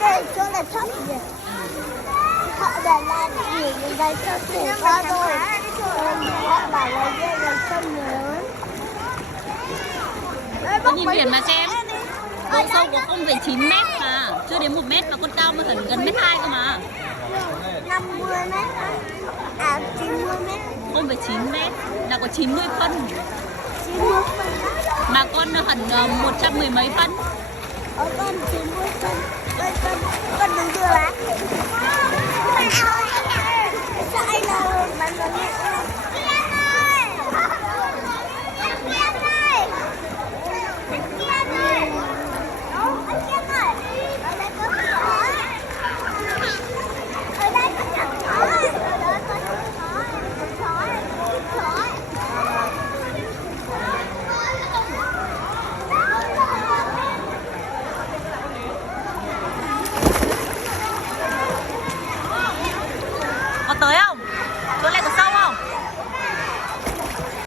đây chỗ là thấp nhỉ. Họ để là nghỉ đến đây cho trẻ qua thôi. Họ bảo là đây là sông lớn. Con nhìn biển mà xem. Độ sâu của 0,9 mét mà, chưa đến 1 mét mà con cao mà gần mét 2 cơ mà. 50 mét. À 90 mét. 0,9 mét là có 90 phân. 90 phân. Mà con hẳn 110 mấy phân. Ở con 90 phân. Con đừng đưa lá. Sợ anh là bắn vào mẹ.